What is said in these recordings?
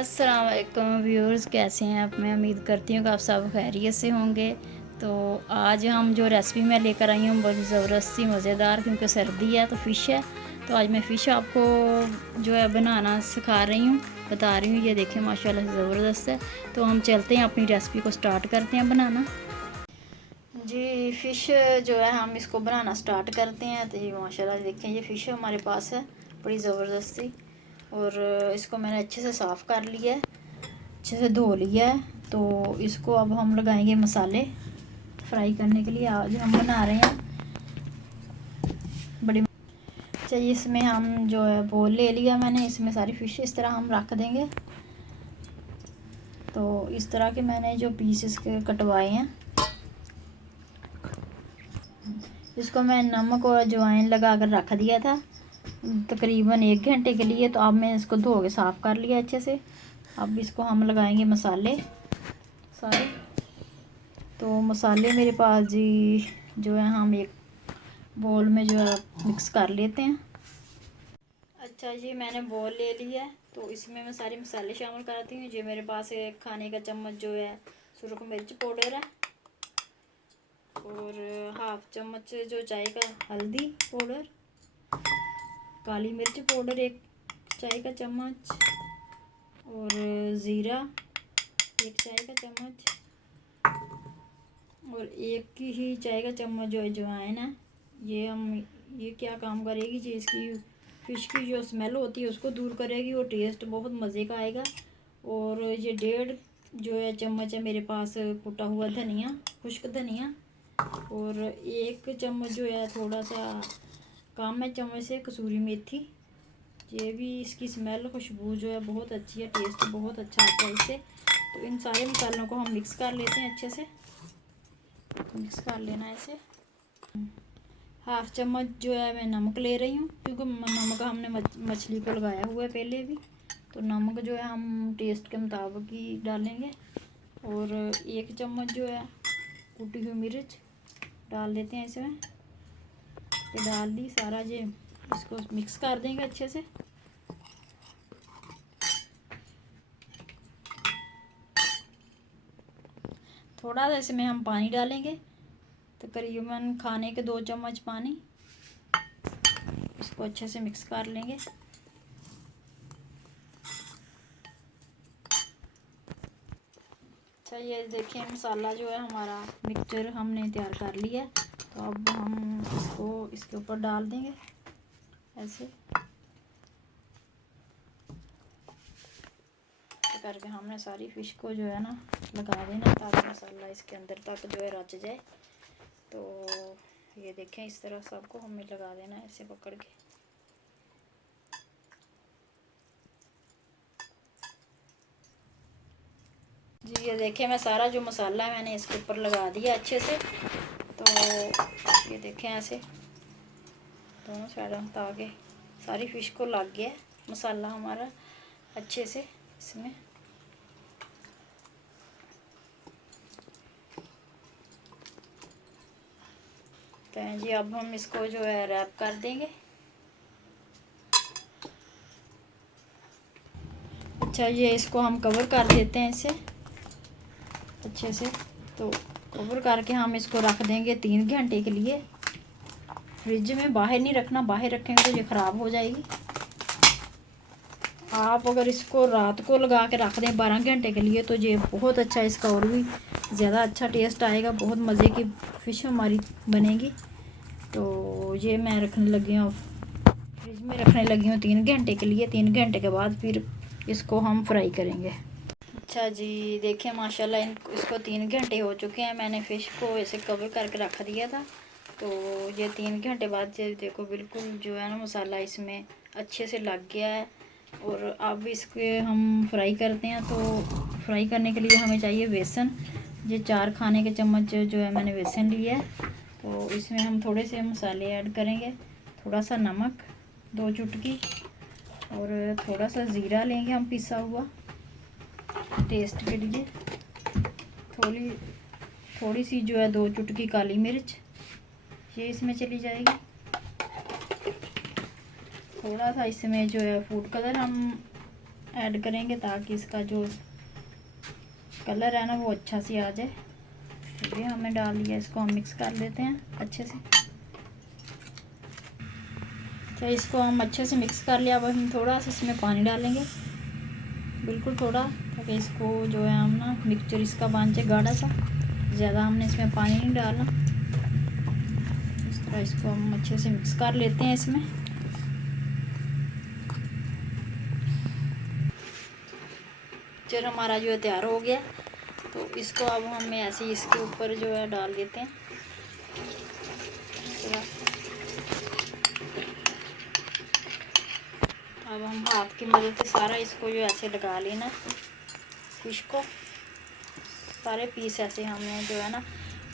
अस्सलाम वालेकुम व्यूअर्स, कैसे हैं आप। मैं उम्मीद करती हूँ कि आप सब खैरियत से होंगे। तो आज हम जो रेसिपी मैं लेकर आई हूँ बड़ी ज़बरदस्ती मज़ेदार, क्योंकि सर्दी है तो फ़िश है। तो आज मैं फ़िश आपको जो है बनाना सिखा रही हूँ, बता रही हूँ। ये देखें माशाल्लाह से ज़बरदस्त है। तो हम चलते हैं अपनी रेसिपी को स्टार्ट करते हैं बनाना। जी फ़िश जो है हम इसको बनाना स्टार्ट करते हैं। तो ये माशाल्लाह देखें, ये फ़िश हमारे पास है बड़ी ज़बरदस्ती। और इसको मैंने अच्छे से साफ़ कर लिया है, अच्छे से धो लिया है। तो इसको अब हम लगाएंगे मसाले फ्राई करने के लिए। आज हम बना रहे हैं बड़ी। चाहिए इसमें हम जो है बोल ले लिया मैंने, इसमें सारी फ़िश इस तरह हम रख देंगे। तो इस तरह के मैंने जो पीसेस के कटवाए हैं, इसको मैं नमक और अजवाइन लगा कर रख दिया था तकरीबन 1 घंटे के लिए। तो अब मैं इसको धो के साफ़ कर लिया अच्छे से। अब इसको हम लगाएंगे मसाले सारे। तो मसाले मेरे पास जी जो है हम एक बोल में जो है मिक्स कर लेते हैं। अच्छा जी, मैंने बोल ले लिया है। तो इसमें मैं सारे मसाले शामिल करती हूँ। जी मेरे पास एक खाने का चम्मच जो है सुरख मिर्च पाउडर है, और हाफ चम्मच जो चाय का हल्दी पाउडर, काली मिर्च पाउडर एक चाय का चम्मच, और ज़ीरा 1 चाय का चम्मच, और 1 ही चाय का चम्मच जो अजवाइन है। ये क्या काम करेगी जी, इसकी फ़िश की जो स्मेल होती है उसको दूर करेगी, और टेस्ट बहुत मज़े का आएगा। और ये 1.5 जो है चम्मच है मेरे पास कुटा हुआ धनिया, खुश्क धनिया, और 1 चम्मच जो है थोड़ा सा कम है चम्मच से कसूरी मेथी। ये भी इसकी स्मेल खुशबू जो है बहुत अच्छी है, टेस्ट बहुत अच्छा आता है इससे। तो इन सारे मसालों को हम मिक्स कर लेते हैं, अच्छे से मिक्स कर लेना है इसे। हाफ चम्मच जो है मैं नमक ले रही हूँ, क्योंकि नमक हमने मछली को लगाया हुआ है पहले भी। तो नमक जो है हम टेस्ट के मुताबिक ही डालेंगे। और 1 चम्मच जो है कुटी हुई मिर्च डाल देते हैं इसमें। ये डाल दी सारा, ये इसको मिक्स कर देंगे अच्छे से। थोड़ा सा इसमें हम पानी डालेंगे, तकरीबन खाने के 2 चम्मच पानी। इसको अच्छे से मिक्स कर लेंगे। अच्छा ये देखिए मसाला जो है हमारा मिक्सचर हमने तैयार कर लिया है। तो अब हम इसको इसके ऊपर डाल देंगे ऐसे करके। हमने सारी फ़िश को जो है ना लगा देना, ताकि मसाला इसके अंदर तक जो है रच जाए। तो ये देखें इस तरह सबको हमें लगा देना है ऐसे पकड़ के। जी ये देखें मैं सारा जो मसाला है मैंने इसके ऊपर लगा दिया अच्छे से। तो ये देखें ऐसे दोनों साइडों, ताकि सारी फ़िश को लग गया मसाला हमारा अच्छे से इसमें। तो जी अब हम इसको जो है रैप कर देंगे। अच्छा ये इसको हम कवर कर देते हैं इसे अच्छे से। तो कवर करके हम इसको रख देंगे 3 घंटे के लिए फ्रिज में। बाहर नहीं रखना, बाहर रखेंगे तो ये ख़राब हो जाएगी। आप अगर इसको रात को लगा के रख दें 12 घंटे के लिए, तो ये बहुत अच्छा, इसका और भी ज़्यादा अच्छा टेस्ट आएगा। बहुत मज़े की फ़िश हमारी बनेगी। तो ये मैं रखने लगी हूँ, फ्रिज में रखने लगी हूँ 3 घंटे के लिए। 3 घंटे के बाद फिर इसको हम फ्राई करेंगे। अच्छा जी देखिए माशाल्लाह इसको 3 घंटे हो चुके हैं। मैंने फ़िश को ऐसे कवर करके रख दिया था। तो ये 3 घंटे बाद ये देखो बिल्कुल जो है ना मसाला इसमें अच्छे से लग गया है। और अब इसके हम फ्राई करते हैं। तो फ्राई करने के लिए हमें चाहिए बेसन। ये 4 खाने के चम्मच जो है मैंने बेसन लिया है। तो इसमें हम थोड़े से मसाले ऐड करेंगे, थोड़ा सा नमक 2 चुटकी, और थोड़ा सा ज़ीरा लेंगे हम पिसा हुआ टेस्ट के लिए। थोड़ी सी जो है 2 चुटकी काली मिर्च ये इसमें चली जाएगी। थोड़ा सा इसमें जो है फूड कलर हम ऐड करेंगे ताकि इसका जो कलर है ना वो अच्छा सी आ जाए। ये हमें डाल दिया, इसको हम मिक्स कर लेते हैं अच्छे से। तो इसको हम अच्छे से मिक्स कर लिया। अब हम थोड़ा सा इसमें पानी डालेंगे, बिल्कुल थोड़ा, ताकि इसको जो है हम ना मिक्सचर इसका बन जाए गाढ़ा सा। ज़्यादा हमने इसमें पानी नहीं डालना। इस तरह इसको हम अच्छे से मिक्स कर लेते हैं इसमें। मिक्सचर हमारा जो है तैयार हो गया, तो इसको अब हम ऐसे ही इसके ऊपर जो है डाल देते हैं। अब हम हाथ की मदद से सारा इसको जो ऐसे लगा लेना, फिश को सारे पीस ऐसे हमें जो है ना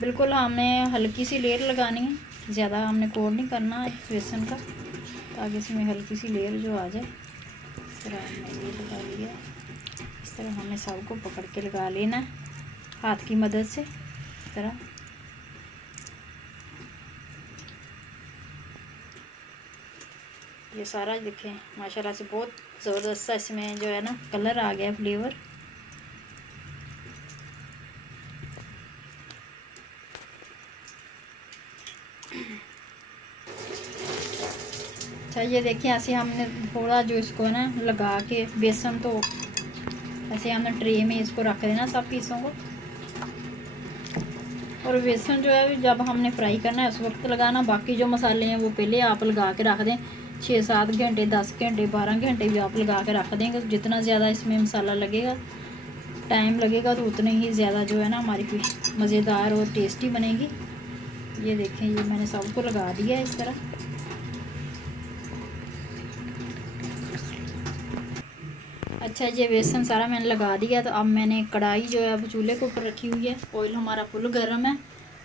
बिल्कुल हमें हल्की सी लेयर लगानी है, ज़्यादा हमने कोट नहीं करना है बेसन का, ताकि इसमें हल्की सी लेयर जो आ जाए। इस तरह हमने ये लगा लिया। इस तरह हमें सबको पकड़ के लगा लेना है हाथ की मदद से। इस तरह ये सारा देखें माशाल्लाह से बहुत ज़बरदस्त सा इसमें जो है ना कलर आ गया, फ्लेवर। अच्छा ये देखिए ऐसे हमने थोड़ा जो इसको है ना लगा के बेसन, तो ऐसे हमने ट्रे में इसको रख देना सब पीसों को। और बेसन जो है जब हमने फ्राई करना है उस वक्त लगाना, बाकी जो मसाले हैं वो पहले आप लगा के रख दें। 6-7 घंटे, 10 घंटे, 12 घंटे भी आप लगा के रख देंगे। जितना ज़्यादा इसमें मसाला लगेगा, टाइम लगेगा, तो उतने ही ज़्यादा जो है ना हमारी फिश मज़ेदार और टेस्टी बनेगी। ये देखें ये मैंने सबको लगा दिया इस तरह। अच्छा ये बेसन सारा मैंने लगा दिया, तो अब मैंने कढ़ाई जो है अब चूल्हे के ऊपर रखी हुई है। ऑयल हमारा फुल गर्म है,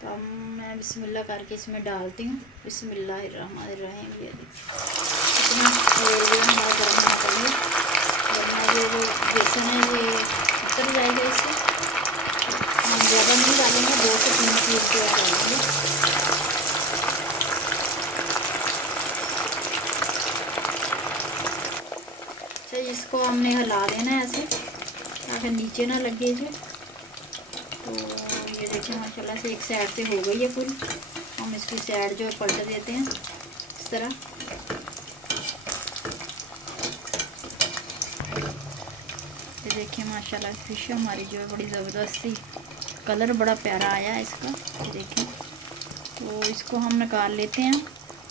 तो अब मैं बिस्मिल्लाह करके इसमें डालती हूँ। बिस्मिल्लाहिर्रहमानिर्रहीम। ये इतना ऑयल जो है हमारा गर्म होना चाहिए, वरना ये जो बेसन है ये उतर जाएगा इससे। हम ज़्यादा नहीं डालेंगे, 2 से 3 पीस जो डालेंगे। इसको हमने हिला देना है ऐसे, ताकि नीचे ना लगे जो। तो ये देखिए माशाल्लाह से एक साइड से हो गई है फुल। हम इसकी साइड जो है पलट देते हैं इस तरह। ये देखिए माशाल्लाह फिश हमारी जो है बड़ी ज़बरदस्ती, कलर बड़ा प्यारा आया है इसका। ये देखिए, तो इसको हम निकाल लेते हैं।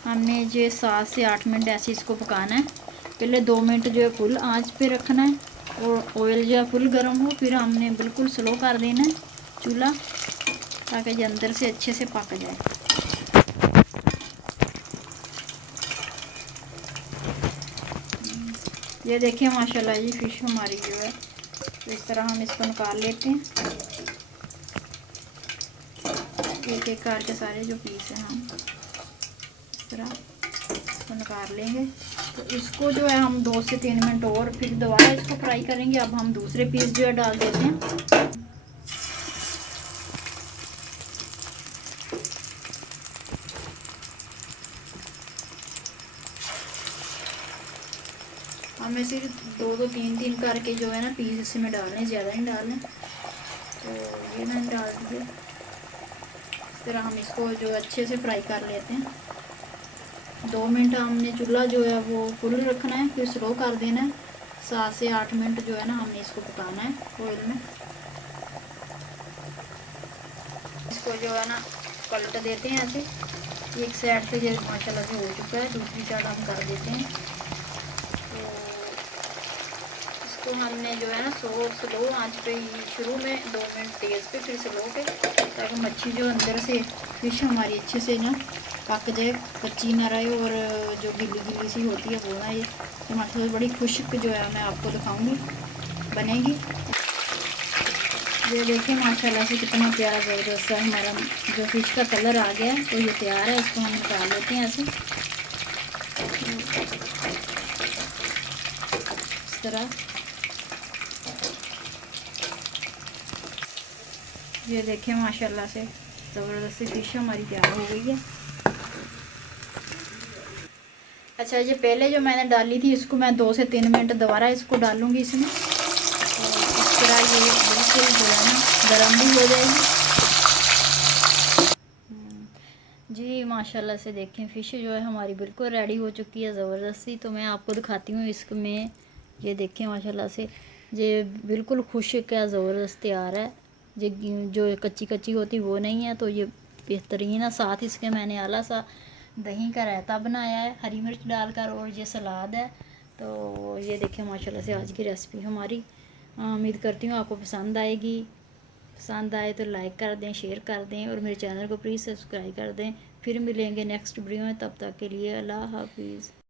हमने जो 7 से 8 मिनट ऐसे इसको पकाना है। पहले 2 मिनट जो है फुल आंच पे रखना है, और ऑयल जो है फुल गर्म हो, फिर हमने बिल्कुल स्लो कर देना है चूल्हा, ताकि ये अंदर से अच्छे से पक जाए। ये देखिए माशाल्लाह ये फिश हमारी जो है, तो इस तरह हम इसको निकाल लेते हैं एक एक करके। सारे जो पीस हैं हम इस तरह इसको निकाल लेंगे। तो इसको जो है हम 2 से 3 मिनट और फिर दोबारा इसको फ्राई करेंगे। अब हम दूसरे पीस जो है डाल देते हैं। हमें सिर्फ 2-2, 3-3 करके जो है ना पीस इसमें डालने, ज़्यादा नहीं डालने। तो ये मैंने डाल दिया। इस तरह हम इसको जो अच्छे से फ्राई कर लेते हैं। 2 मिनट हमने चूल्हा जो है वो फुल रखना है, फिर स्लो कर देना है। 7 से 8 मिनट जो है ना हमने इसको पकाना है ऑयल में। इसको जो है ना पलट देते हैं ऐसे। एक साइड से ये माशाल्लाह से हो चुका है, दूसरी साइड हम कर देते हैं। तो इसको हमने जो है ना स्लो आंच पे ही शुरू में 2 मिनट तेज़ पे, फिर स्लो पे, ताकि मच्छी जो अंदर से फिश हमारी अच्छे से ना पक जाए, कच्ची ना रहे, और जो गिल्ली गिल्ली सी होती है वो ना। ये टमाटर बड़ी खुश्क जो है मैं आपको दिखाऊंगी बनेगी। ये देखिए माशाल्लाह से कितना प्यारा ज़बरदस्त है हमारा जो फिश का कलर आ गया है। तो ये तैयार है, इसको हम निकाल लेते हैं ऐसे इस तरह। ये देखिए माशाल्लाह से ज़बरदस्त फिश हमारी तैयार हो गई है। अच्छा अच्छा, ये पहले जो मैंने डाली थी इसको मैं 2 से 3 मिनट दोबारा इसको डालूँगी इसमें, तो इस तरह ये बिल्कुल जो है ना गर्म भी हो जाएगी। जी माशाल्लाह से देखें फ़िश जो है हमारी बिल्कुल रेडी हो चुकी है ज़बरदस्ती। तो मैं आपको दिखाती हूँ इसमें, ये देखें माशाल्लाह से ये बिल्कुल खुश्क क्या ज़बरदस्त तैयार है। ये जो कच्ची कच्ची होती वो नहीं है, तो ये बेहतरीन है। साथ इसके मैंने आला सा दही का रायता बनाया है हरी मिर्च डालकर, और ये सलाद है। तो ये देखें माशाल्लाह से आज की रेसिपी हमारी। उम्मीद करती हूँ आपको पसंद आएगी। पसंद आए तो लाइक कर दें, शेयर कर दें, और मेरे चैनल को प्लीज़ सब्सक्राइब कर दें। फिर मिलेंगे नेक्स्ट वीडियो में, तब तक के लिए अल्लाह हाफिज़।